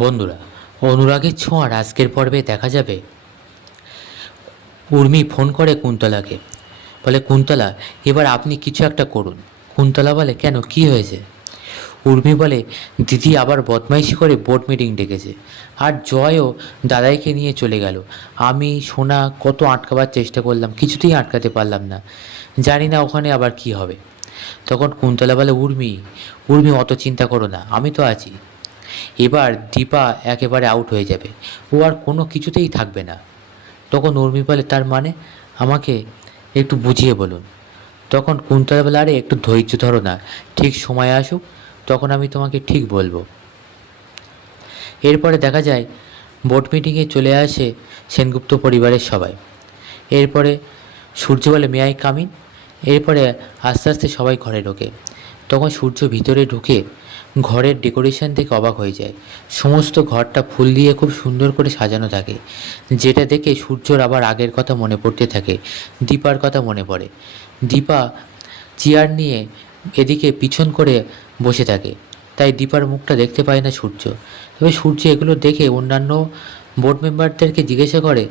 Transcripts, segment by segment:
বন্ধুরা, অনুরাগের ছোঁয়ার আজকের পর্বে দেখা যাবে উর্মি ফোন করে কুন্তলাকে, বলে কুন্তলা এবার আপনি কিছু একটা করুন। কুন্তলা বলে কেন, কি হয়েছে? উর্মি বলে দিদি আবার বদমাইশি করে বোর্ড মিটিং ডেকেছে, আর জয়ও দাদাইকে নিয়ে চলে গেল। আমি সোনা কত আটকাবার চেষ্টা করলাম, কিছুতেই আটকাতে পারলাম না, জানি না ওখানে আবার কি হবে। তখন কুন্তলা বলে উর্মি উর্মি অত চিন্তা করো না, আমি তো আছি। এবার দীপা একেবারে আউট হয়ে যাবে, ও আর কোনো কিছুতেই থাকবে না। তখন উর্মি বলে তার মানে, আমাকে একটু বুঝিয়ে বলুন। তখন কুন্তলা বলে আরে একটু ধৈর্য ধরো না, ঠিক সময় আসুক তখন আমি তোমাকে ঠিক বলবো। এরপরে দেখা যায় বোর্ড মিটিংয়ে চলে আসে সেনগুপ্ত পরিবারের সবাই। এরপরে সূর্য বলে মে আই কাম ইন। এরপরে আস্তে আস্তে সবাই ঘরে ঢোকে। তখন সূর্য ভিতরে ঢুকে ঘরের ডেকোরেশন দেখে অবাক হয়ে যায়। সমস্ত ঘরটা ফুল দিয়ে খুব সুন্দর করে সাজানো থাকে, যেটা দেখে সূর্যর আবার আগের কথা মনে পড়তে থাকে, দীপার কথা মনে পড়ে। দীপা চেয়ার নিয়ে এদিকে পিছন করে বসে থাকে, তাই দীপার মুখটা দেখতে পায় না সূর্য। তবে সূর্য এগুলো দেখে অন্যান্য বোর্ড মেম্বারদেরকে জিজ্ঞাসা করে,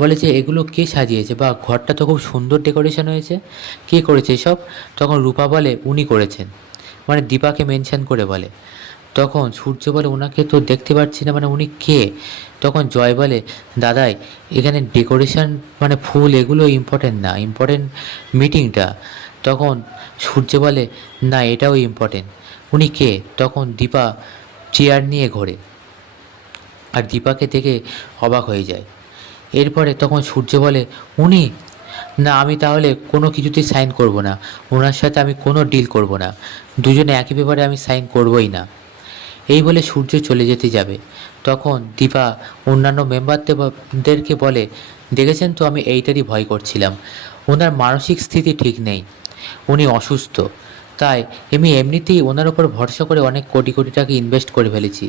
বলে যে এগুলো কে সাজিয়েছে, বা ঘরটা তো খুব সুন্দর ডেকোরেশন হয়েছে, কে করেছে এসব? তখন রূপা বলে উনি করেছেন, মানে দীপাকে মেনশন করে বলে। তখন সূর্য বলে ওনাকে তো দেখতে পাচ্ছি না, মানে উনি কে? তখন জয় বলে দাদাই এখানে ডেকোরেশন মানে ফুল এগুলো ইম্পর্টেন্ট না, ইম্পর্টেন্ট মিটিংটা। তখন সূর্য বলে না এটাও ইম্পর্টেন্ট, উনি কে? তখন দীপা চেয়ার নিয়ে ঘোরে আর দীপাকে দেখে অবাক হয়ে যায়। এরপরে তখন সূর্য বলে উনি, না আমি তাহলে কোনো কিছুতেই সাইন করব না, ওনার সাথে আমি কোনো ডিল করব না, দুজনে একই ব্যাপারে আমি সাইন করবই না। এই বলে সূর্য চলে যেতে যাবে। তখন দীপা অন্যান্য মেম্বারদেরকে বলে দেখেছেন তো, আমি এইটারই ভয় করছিলাম, ওনার মানসিক স্থিতি ঠিক নেই, উনি অসুস্থ, তাই আমি এমনিতেই ওনার ওপর ভরসা করে অনেক কোটি কোটি টাকা ইনভেস্ট করে ফেলেছি,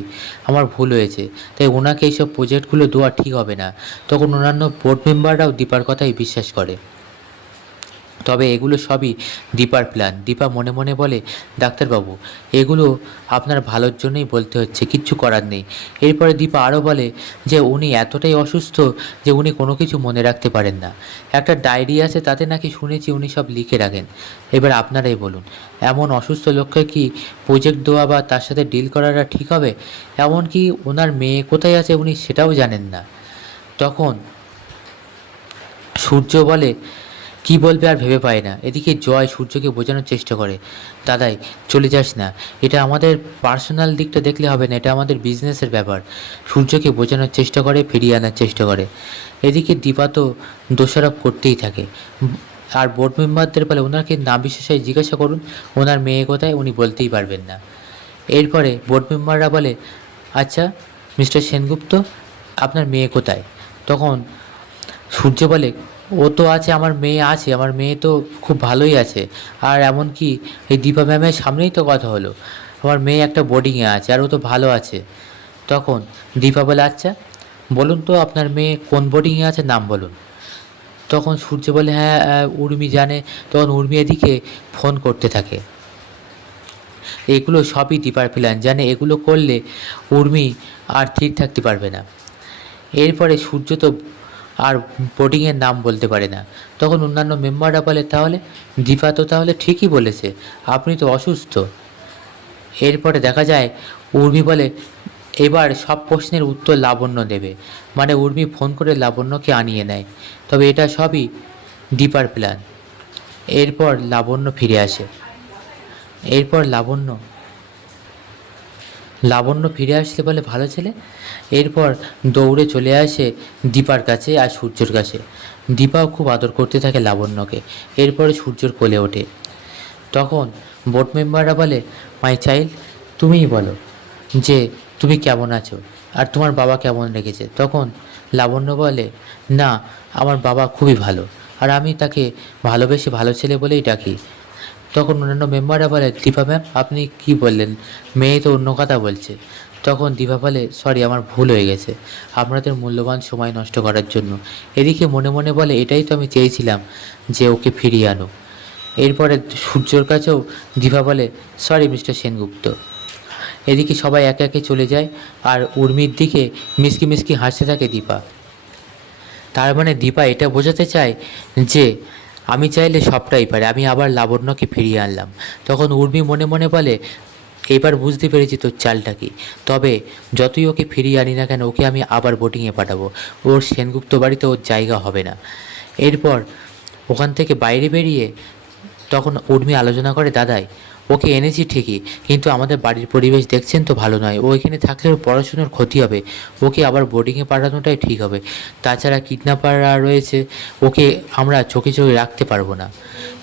আমার ভুল হয়েছে, তাই ওনাকে এইসব প্রজেক্টগুলো দেওয়া ঠিক হবে না। তখন অন্যান্য বোর্ড মেম্বাররাও দীপার কথাই বিশ্বাস করে। তবে এগুলো সবই দীপার প্ল্যান। দীপা মনে মনে বলে ডাক্তারবাবু এগুলো আপনার ভালোর জন্যই বলতে হচ্ছে, কিচ্ছু করার নেই। এরপরে দীপা আরও বলে যে উনি এতটাই অসুস্থ যে উনি কোনো কিছু মনে রাখতে পারেন না, একটা ডায়েরি আছে তাতে নাকি শুনেছি উনি সব লিখে রাখেন। এবার আপনারাই বলুন, এমন অসুস্থ লোককে কি প্রজেক্ট দেওয়া বা তার সাথে ডিল করাটা ঠিক হবে? এমনকি ওনার মেয়ে কোথায় আছে উনি সেটাও জানেন না। তখন সূর্য বলে কি বলবে আর ভেবে পায় না। এদিকে জয় সূর্যকে বোঝানোর চেষ্টা করে, দাদাই চলে যাস না, এটা আমাদের পার্সোনাল দিকটা দেখলে হবে না, এটা আমাদের বিজনেসের ব্যাপার। সূর্যকে বোঝানোর চেষ্টা করে, ফিরিয়ে আনার চেষ্টা করে। এদিকে দীপা তো দোষারোপ করতেই থাকে। আর বোর্ড মেম্বারদের বলে ওনাকে না বিশেষে জিজ্ঞাসা করুন, ওনার মেয়ে কোথায় উনি বলতেই পারবেন না। এরপরে বোর্ড মেম্বাররা বলে আচ্ছা মিস্টার সেনগুপ্ত আপনার মেয়ে কোথায়? তখন সূর্য বলে ও তো আছে, আমার মেয়ে আছে, আমার মেয়ে তো খুব ভালোই আছে, আর এমনকি এই দীপা ম্যামের সামনেই তো কথা হলো, আমার মেয়ে একটা বোর্ডিংয়ে আছে আর ও তো ভালো আছে। তখন দীপা বলে আচ্ছা বলুন তো আপনার মেয়ে কোন বোর্ডিংয়ে আছে, নাম বলুন। তখন সূর্য বলে হ্যাঁ উর্মি জানে। তখন উর্মি এদিকে ফোন করতে থাকে। এগুলো সবই দীপার প্ল্যান, জানে এগুলো করলে উর্মি আর ঠিক থাকতে পারবে না। এরপরে সূর্য তো আর বোর্ডিংয়ের নাম বলতে পারে না। তখন অন্যান্য মেম্বাররা বলে তাহলে দীপা তো তাহলে ঠিকই বলেছে, আপনি তো অসুস্থ। এরপরে দেখা যায় উর্মি বলে এবার সব প্রশ্নের উত্তর লাবণ্য দেবে, মানে উর্মি ফোন করে লাবণ্যকে আনিয়ে নেয়। তবে এটা সবই দীপার প্ল্যান। এরপর লাবণ্য ফিরে আসে। এরপর লাবণ্য লাবণ্য ফিরে আসলে বলে ভালো ছেলে। এরপর দৌড়ে চলে আসে দীপার কাছে আর সূর্যর কাছে। দীপাও খুব আদর করতে থাকে লাবণ্যকে। এরপরে সূর্যর কোলে ওঠে। তখন বোর্ড মেম্বাররা বলে মাই চাইল্ড, তুমিই বলো যে তুমি কেমন আছো আর তোমার বাবা কেমন রেখেছে। তখন লাবণ্য বলে না, আমার বাবা খুবই ভালো, আর আমি তাকে ভালোবেসে ভালো ছেলে বলেই ডাকি। তখন অন্যান্য মেম্বাররা বলে দীপা ম্যাম আপনি কি বললেন, মেয়ে তো অন্য কথা বলছে। তখন দীপা বলে সরি আমার ভুল হয়ে গেছে আপনাদের মূল্যবান সময় নষ্ট করার জন্য। এদিকে মনে মনে বলে এটাই তো আমি চেয়েছিলাম যে ওকে ফিরিয়ে আনো। এরপরে সূর্যর কাছেও দীপা বলে সরি মিস্টার সেনগুপ্ত। এদিকে সবাই একে একে চলে যায় আর উর্মির দিকে মিষ্কি মিষ্কি হাসতে থাকে দীপা। তার মানে দীপা এটা বোঝাতে চায় যে আমি চাইলে সবটাই পারি, আমি আবার লাবণ্যকে ফিরিয়ে আনলাম। তখন উর্মি মনে মনে বলে, এবার বুঝতে পেরেছি তোর চালটা কি। তবে যতই ওকে ফিরিয়ে আনি না কেন, ওকে আমি আবার বোটিংয়ে পাঠাবো। ওর সেনগুপ্ত বাড়িতে ওর জায়গা হবে না। এরপর ওখান থেকে বাইরে বেরিয়ে তখন উর্মি আলোচনা করে, দাদাই ওকে এনেছি ঠিকই, কিন্তু আমাদের বাড়ির পরিবেশ দেখছেন তো ভালো নয়। ও এখানে থাকলে ওর পড়াশুনোর ক্ষতি হবে। ওকে আবার বোর্ডিংয়ে পাঠানোটাই ঠিক হবে। তাছাড়া কিডন্যাপাররা রয়েছে, ওকে আমরা চোখে চোখে রাখতে পারবো না।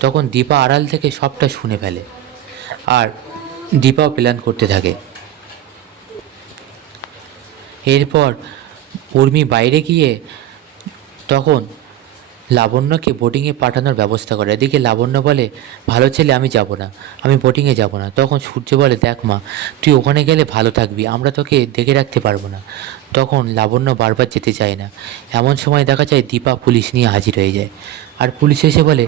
তখন দীপা আড়াল থেকে সবটা শুনে ফেলে আর দীপাও প্ল্যান করতে থাকে। এরপর উর্মি বাইরে গিয়ে তখন লাবণ্যকে বোটিংয়ে পাঠানোর ব্যবস্থা করে। এদিকে লাবণ্য বলে, ভালো ছেলে, আমি যাব না, আমি বোটিংয়ে যাব না। তখন সূর্য বলে, দেখ মা, তুই ওখানে গেলে ভালো থাকবি, আমরা তোকে দেখে রাখতে পারবো না। তখন লাবণ্য বারবার যেতে চায় না। এমন সময় দেখা যায় দীপা পুলিশ নিয়ে হাজির হয়ে যায়। আর পুলিশ এসে বলে,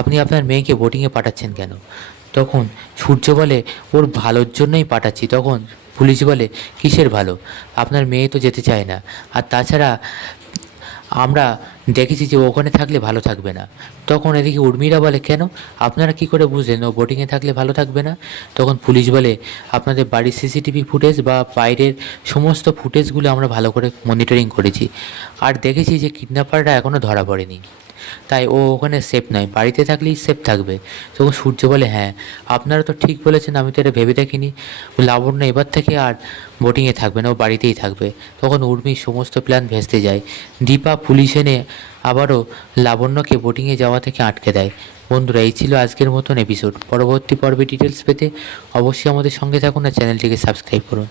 আপনি আপনার মেয়েকে বোটিংয়ে পাঠাচ্ছেন কেন? তখন সূর্য বলে, ওর ভালোর জন্যই পাঠাচ্ছি। তখন পুলিশ বলে, কিসের ভালো? আপনার মেয়ে তো যেতে চায় না, আর তাছাড়া আমরা দেখেছি যে ওখানে থাকলে ভালো থাকবে না। তখন এদিকে উর্মিরা বলে, কেন, আপনারা কি করে বুঝলেন ও বোটিংয়ে থাকলে ভালো থাকবে না? তখন পুলিশ বলে, আপনাদের বাড়ির সিসিটিভি ফুটেজ বা বাইরের সমস্ত ফুটেজগুলো আমরা ভালো করে মনিটরিং করেছি, আর দেখেছি যে কিডন্যাপাররা এখনও ধরা পড়েনি, তাই ও ওখানে সেফ নয়, বাড়িতে থাকলেই সেফ থাকবে। তখন সূর্য বলে, হ্যাঁ আপনারা তো ঠিক বলেছেন, আমি তো এটা ভেবে দেখিনি। লাবণ্য এবার থেকে আর বোটিংয়ে থাকবে না, ও বাড়িতেই থাকবে। তখন উর্মির সমস্ত প্ল্যান ভেস্তে যায়। দীপা পুলিশ এনে আবারও লাবণ্যকে বোটিংয়ে যাওয়া থেকে আটকে দেয়। বন্ধুরা, এই ছিল আজকের মতন এপিসোড। পরবর্তী পর্বে ডিটেলস পেতে অবশ্যই আমাদের সঙ্গে থাকুন আর চ্যানেলটিকে সাবস্ক্রাইব করুন।